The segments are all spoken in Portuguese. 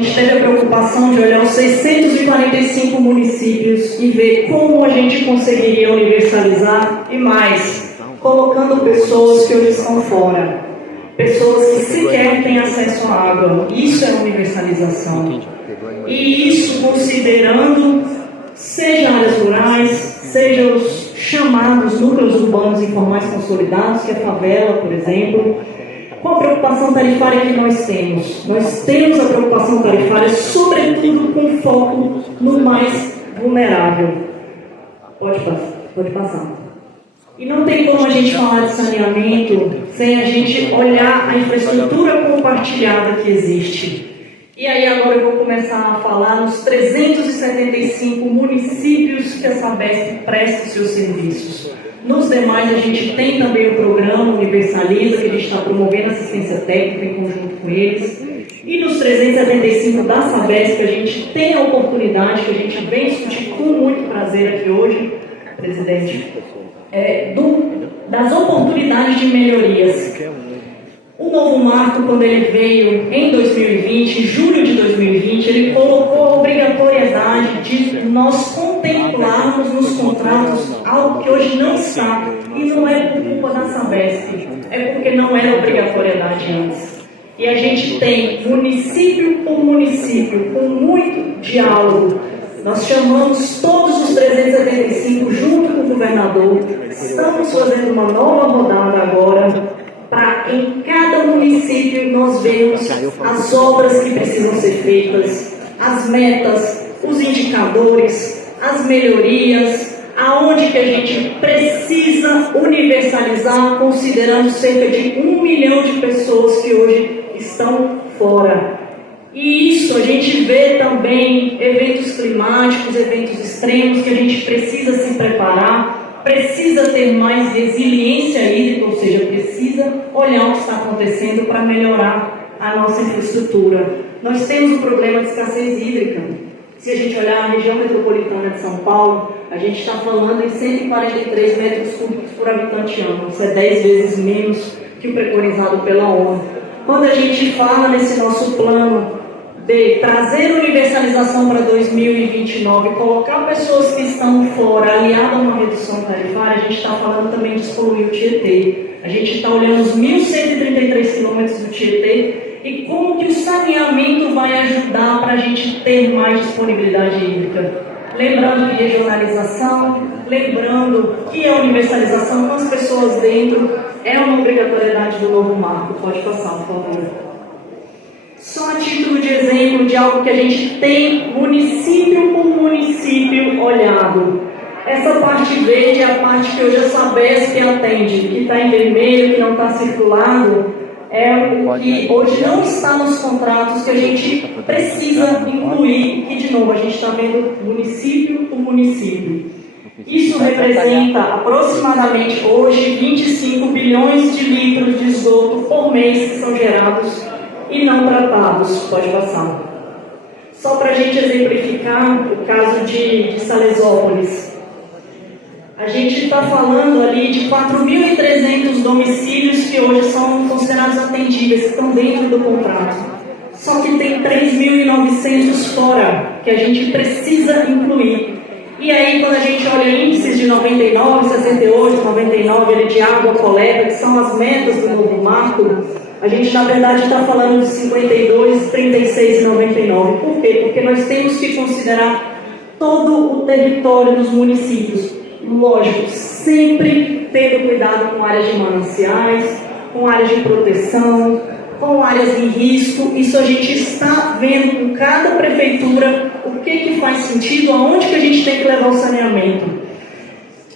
A gente teve a preocupação de olhar os 645 municípios e ver como a gente conseguiria universalizar e mais, colocando pessoas que hoje estão fora, pessoas que sequer têm acesso à água. Isso é universalização. E isso considerando, seja áreas rurais, seja os chamados núcleos urbanos informais consolidados, que é a favela, por exemplo. Qual a preocupação tarifária que nós temos? Nós temos a preocupação tarifária, sobretudo com foco no mais vulnerável. Pode passar. E não tem como a gente falar de saneamento sem a gente olhar a infraestrutura compartilhada que existe. E aí agora eu vou começar a falar nos 375 municípios que a Sabesp presta os seus serviços. Nos demais, a gente tem também o programa Universaliza, que a gente está promovendo assistência técnica em conjunto com eles. E nos 375 da Sabesp, a gente tem a oportunidade, que a gente vem discutir com muito prazer aqui hoje, presidente, das oportunidades de melhorias. O novo marco, quando ele veio em 2020, em julho de 2020, ele colocou a obrigatoriedade de nós contemplarmos nos contratos algo que hoje não está, e não é por culpa da Sabesp, é porque não era obrigatoriedade antes. E a gente tem município por município, com muito diálogo. Nós chamamos todos os 375 junto com o governador. Estamos fazendo uma nova rodada agora, para em cada município nós vermos as obras que precisam ser feitas, as metas, os indicadores, as melhorias, aonde que a gente precisa universalizar, considerando cerca de 1 milhão de pessoas que hoje estão fora. E isso a gente vê também eventos climáticos, eventos extremos, que a gente precisa se preparar, precisa ter mais resiliência hídrica, ou seja, precisa olhar o que está acontecendo para melhorar a nossa infraestrutura. Nós temos um problema de escassez hídrica. Se a gente olhar a região metropolitana de São Paulo, a gente está falando em 143 metros cúbicos por habitante ano. Isso é 10 vezes menos que o preconizado pela ONU. Quando a gente fala nesse nosso plano de trazer universalização para 2029, colocar pessoas que estão fora, aliado a uma redução tarifária, a gente está falando também de excluir o Tietê. A gente está olhando os 1.133 quilômetros do Tietê e como que o saneamento vai ajudar para a gente ter mais disponibilidade hídrica. Lembrando que regionalização, lembrando que a universalização com as pessoas dentro é uma obrigatoriedade do novo marco. Pode passar, por favor. Só a título de exemplo de algo que a gente tem município por município olhado. Essa parte verde é a parte que hoje a Sabesp atende, que está em vermelho, que não está circulado, é o que hoje não está nos contratos, que a gente precisa incluir, e de novo a gente está vendo município por município. Isso representa aproximadamente hoje 25 bilhões de litros de esgoto por mês que são gerados e não tratados. Pode passar. Só para a gente exemplificar o caso de Salesópolis. A gente está falando ali de 4.300 domicílios que hoje são considerados atendíveis, que estão dentro do contrato. Só que tem 3.900 fora, que a gente precisa incluir. E aí, quando a gente olha índices de 99, 68, 99, ele de água coleta, que são as metas do novo marco, a gente, na verdade, está falando de 52, 36 e 99. Por quê? Porque nós temos que considerar todo o território dos municípios. Lógico, sempre tendo cuidado com áreas de mananciais, com áreas de proteção, com áreas em risco. Isso a gente está vendo com cada prefeitura o que faz sentido, aonde que a gente tem que levar o saneamento.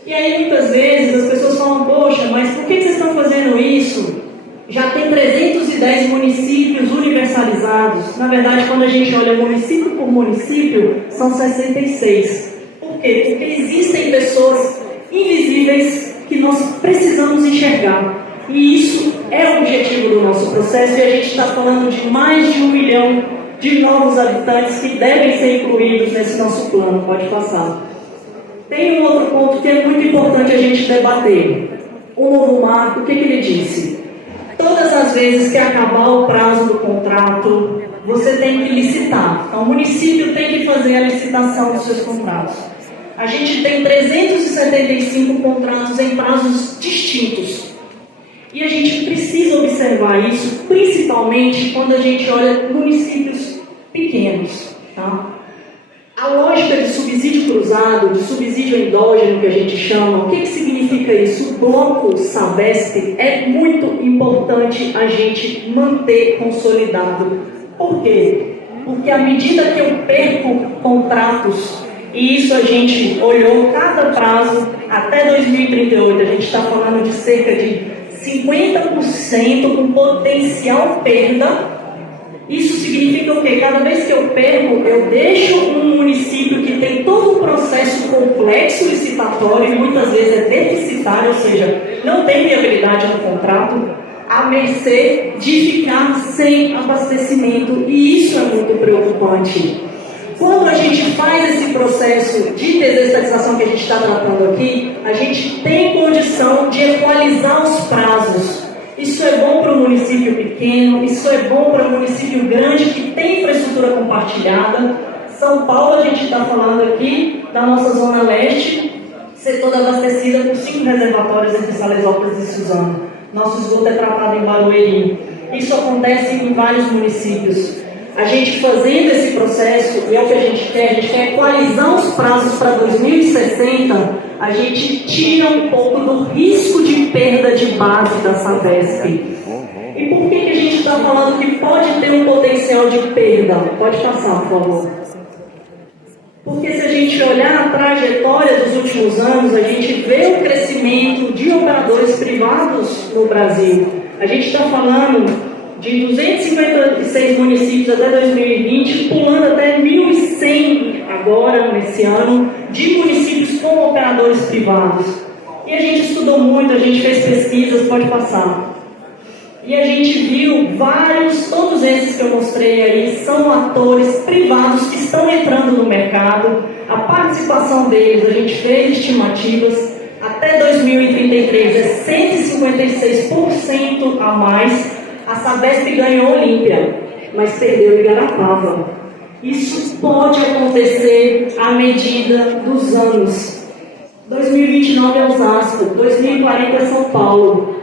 E aí, muitas vezes, as pessoas falam, poxa, mas por que vocês estão fazendo isso? Já tem 310 municípios universalizados. Na verdade, quando a gente olha município por município, são 66. Por quê? Porque existem pessoas invisíveis que nós precisamos enxergar. E isso é o objetivo do nosso processo. E a gente está falando de mais de 1 milhão de novos habitantes que devem ser incluídos nesse nosso plano. Pode passar. Tem um outro ponto que é muito importante a gente debater. O novo marco, o que ele disse? Todas as vezes que acabar o prazo do contrato, você tem que licitar. Então, o município tem que fazer a licitação dos seus contratos. A gente tem 375 contratos em prazos distintos. E a gente precisa observar isso, principalmente quando a gente olha municípios pequenos. Tá? A lógica de subsídio cruzado, de subsídio endógeno, que a gente chama, o que significa isso? O bloco Sabesp é muito importante a gente manter consolidado. Por quê? Porque à medida que eu perco contratos, e isso a gente olhou cada prazo até 2038, a gente está falando de cerca de 50% com potencial perda. Isso significa o quê? Cada vez que eu perco, eu deixo um município que tem todo um processo complexo licitatório e muitas vezes é deficitário, ou seja, não tem viabilidade no contrato, à mercê de ficar sem abastecimento. E isso é muito preocupante. Quando a gente faz esse processo de desestatização que a gente está tratando aqui, a gente tem condição de equalizar os prazos. Isso é bom para o município pequeno, isso é bom para o município grande que tem infraestrutura compartilhada. São Paulo, a gente está falando aqui da nossa zona leste, ser toda abastecida por 5 reservatórios entre Salesópolis e Suzano. Nosso esgoto é tratado em Barueri. Isso acontece em vários municípios. A gente fazendo esse processo, e é o que a gente quer equalizar os prazos para 2060, a gente tira um pouco do risco de perda de base da Sabesp. E por que a gente está falando que pode ter um potencial de perda? Pode passar, por favor. Porque se a gente olhar a trajetória dos últimos anos, a gente vê o crescimento de operadores privados no Brasil. A gente está falando de 256 municípios até 2020, pulando até 1.100 agora, nesse ano, de municípios com operadores privados. E a gente estudou muito, a gente fez pesquisas, pode passar. E a gente viu todos esses que eu mostrei aí, são atores privados que estão entrando no mercado. A participação deles, a gente fez estimativas, até 2033 é 156% a mais. A Sabesp ganhou Olímpia, mas perdeu Igarapava. Isso pode acontecer à medida dos anos. 2029 é Osasco, 2040 é São Paulo.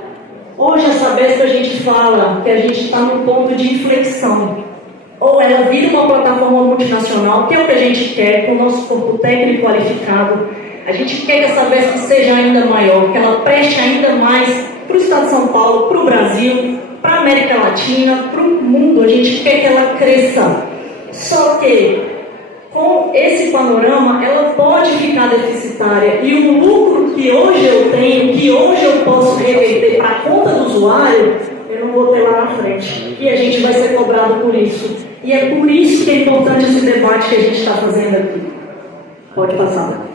Hoje a Sabesp a gente fala que a gente está num ponto de inflexão. Ou ela vira uma plataforma multinacional, que é o que a gente quer, com o nosso corpo técnico qualificado. A gente quer que a Sabesp seja ainda maior, que ela preste ainda mais para o Estado de São Paulo, para o Brasil, para a América Latina, para o mundo. A gente quer que ela cresça. Só que, com esse panorama, ela pode ficar deficitária. E o lucro que hoje eu tenho, que hoje eu posso reverter para a conta do usuário, eu não vou ter lá na frente. E a gente vai ser cobrado por isso. E é por isso que é importante esse debate que a gente está fazendo aqui. Pode passar.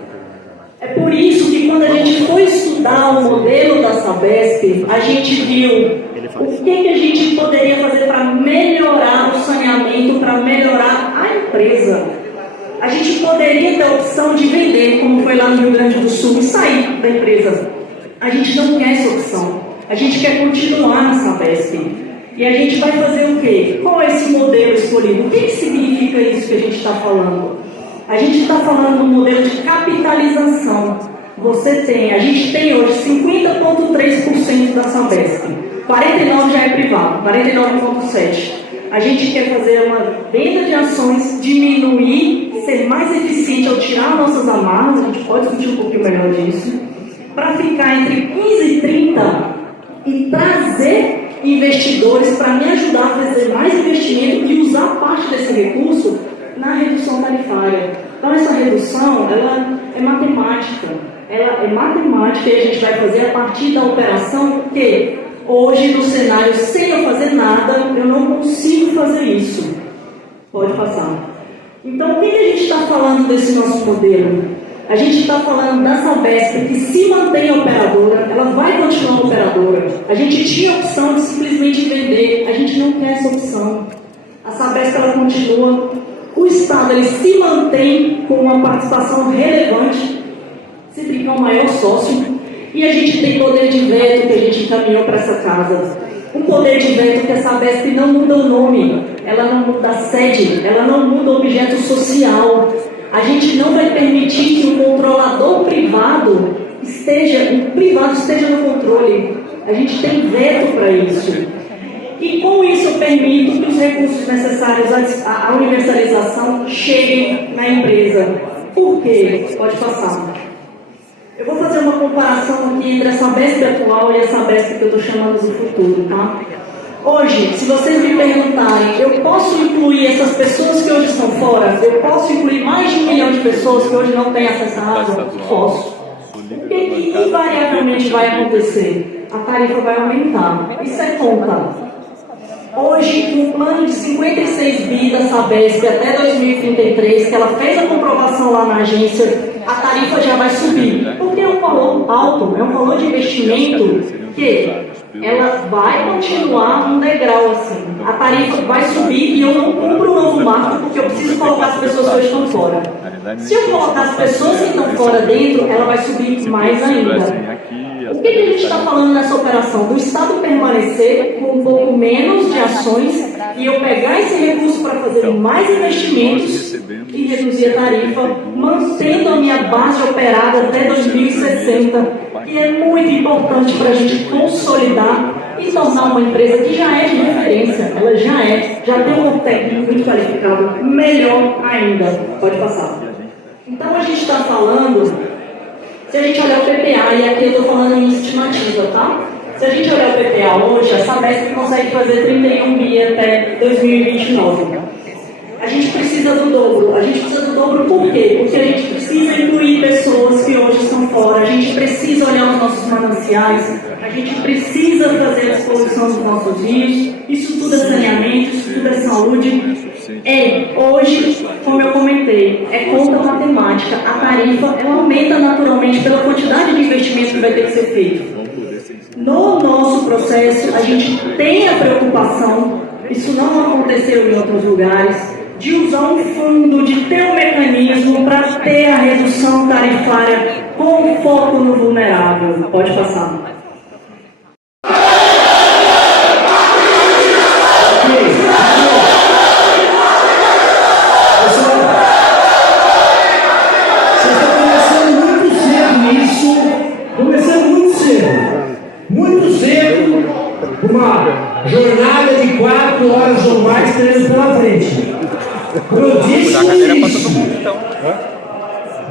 É por isso que quando a gente foi estudar o modelo da Sabesp, a gente viu o que a gente poderia fazer para melhorar o saneamento, para melhorar a empresa. A gente poderia ter a opção de vender, como foi lá no Rio Grande do Sul, e sair da empresa. A gente não quer essa opção. A gente quer continuar na Sabesp. E a gente vai fazer o quê? Qual é esse modelo escolhido? O que significa isso que a gente está falando? A gente está falando do modelo de capitalização. A gente tem hoje 50,3% da Sabesp. 49% já é privado, 49,7%. A gente quer fazer uma venda de ações, diminuir, ser mais eficiente ao tirar nossas amarras, a gente pode discutir um pouquinho melhor disso, para ficar entre 15 e 30 e trazer investidores para me ajudar a fazer mais investimento e usar parte desse recurso na redução tarifária. Então essa redução, ela é matemática. Ela é matemática e a gente vai fazer a partir da operação que hoje no cenário, sem eu fazer nada, eu não consigo fazer isso. Pode passar. Então o que a gente está falando desse nosso modelo? A gente está falando da Sabesp que se mantém operadora, ela vai continuar operadora. A gente tinha a opção de simplesmente vender, a gente não quer essa opção. A Sabesp ela continua. O Estado ele se mantém com uma participação relevante, se triplicar o maior sócio, e a gente tem poder de veto que a gente encaminhou para essa casa. Um poder de veto que a Sabesp não muda o nome, ela não muda a sede, ela não muda o objeto social. A gente não vai permitir que um controlador privado esteja no controle. A gente tem veto para isso. E com isso eu permito que os recursos necessários à universalização cheguem na empresa. Por quê? Pode passar. Eu vou fazer uma comparação aqui entre a Sabesp atual e a Sabesp que eu estou chamando de futuro, tá? Hoje, se vocês me perguntarem, eu posso incluir essas pessoas que hoje estão fora? Eu posso incluir mais de 1 milhão de pessoas que hoje não têm acesso à água? Posso. O que invariavelmente vai acontecer? A tarifa vai aumentar. Isso é conta. Hoje, com um plano de 56 bi da Sabesp até 2033, que ela fez a comprovação lá na agência, a tarifa já vai subir. Porque é um valor alto, é um valor de investimento que ela vai continuar um degrau assim. A tarifa vai subir e eu não cumpro o novo marco porque eu preciso colocar as pessoas que hoje estão fora. Se eu colocar as pessoas que estão fora dentro, ela vai subir mais ainda. O que a gente está falando nessa operação? Do Estado permanecer com um pouco menos de ações e eu pegar esse recurso para fazer mais investimentos e reduzir a tarifa, mantendo a minha base operada até 2060, que é muito importante para a gente consolidar e tornar uma empresa que já é de referência, ela já tem um técnico muito qualificado, melhor ainda. Pode passar. Então a gente está falando. Se a gente olhar o PPA, e aqui eu estou falando em estimativa, tá? Se a gente olhar o PPA hoje, a Sabesp consegue fazer 31 bi até 2029. A gente precisa do dobro. A gente precisa do dobro por quê? Porque a gente precisa incluir pessoas que hoje estão fora, a gente precisa olhar os nossos mananciais, a gente precisa fazer a exposição dos nossos rios, isso tudo é saneamento, isso tudo é saúde. Hoje, como eu comentei, é conta matemática. A tarifa ela aumenta naturalmente pela quantidade de investimento que vai ter que ser feito. No nosso processo, a gente tem a preocupação, isso não aconteceu em outros lugares, de usar um fundo, de ter um mecanismo para ter a redução tarifária com foco no vulnerável. Pode passar. Uma jornada de 4 horas ou mais tendo pela frente. Eu disse isso.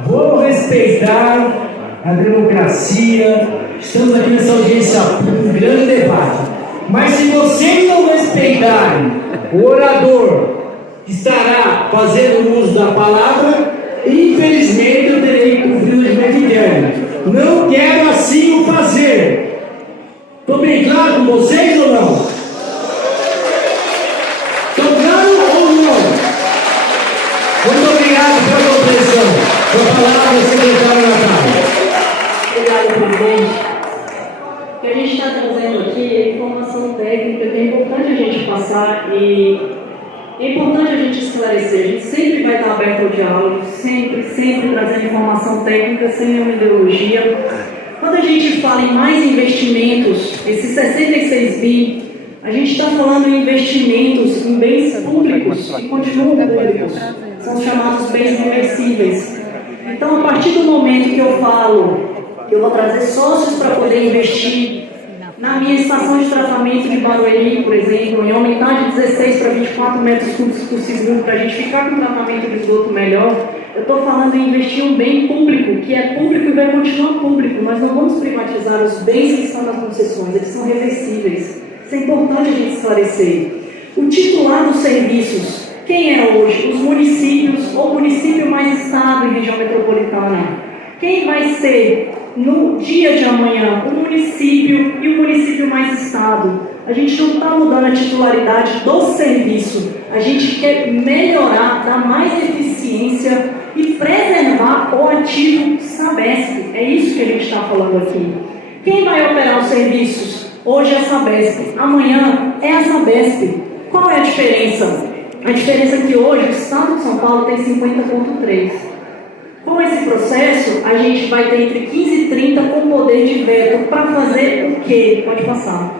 Vou respeitar a democracia. Estamos aqui nessa audiência pública, um grande debate. Mas se vocês não respeitarem o orador que estará fazendo uso da palavra, infelizmente eu terei que cumprir o regimento interno. Não quero assim o fazer. Estou bem claro com vocês ou não? Estou claro ou não? Muito obrigado pela compreensão. Com a palavra, secretário Natália. Obrigado, presidente. O que a gente está trazendo aqui é informação técnica que é importante a gente passar e é importante a gente esclarecer. A gente sempre vai estar aberto ao diálogo, sempre trazendo informação técnica, sem nenhuma ideologia. Quando a gente fala em mais investimentos, esses 66 bi, a gente está falando em investimentos em bens públicos que continuam públicos, são chamados bens reversíveis. Então, a partir do momento que eu falo que eu vou trazer sócios para poder investir na minha estação de tratamento de Barueri, por exemplo, em aumentar de 16 para 24 metros cúbicos por segundo, para a gente ficar com um tratamento de esgoto melhor, eu estou falando em investir em um bem público, que é público e vai continuar público. Nós não vamos privatizar os bens que estão nas concessões, eles são reversíveis. Isso é importante a gente esclarecer. O titular dos serviços, quem é hoje? Os municípios, ou município mais estado em região metropolitana. Quem vai ser, no dia de amanhã, o município e o município mais estado? A gente não está mudando a titularidade do serviço. A gente quer melhorar, dar mais eficiência e preservar o ativo Sabesp. É isso que a gente está falando aqui. Quem vai operar os serviços? Hoje é a Sabesp, amanhã é a Sabesp. Qual é a diferença? A diferença é que hoje o Estado de São Paulo tem 50,3. Com esse processo, a gente vai ter entre 15 e 30 com poder de veto para fazer o quê? Pode passar.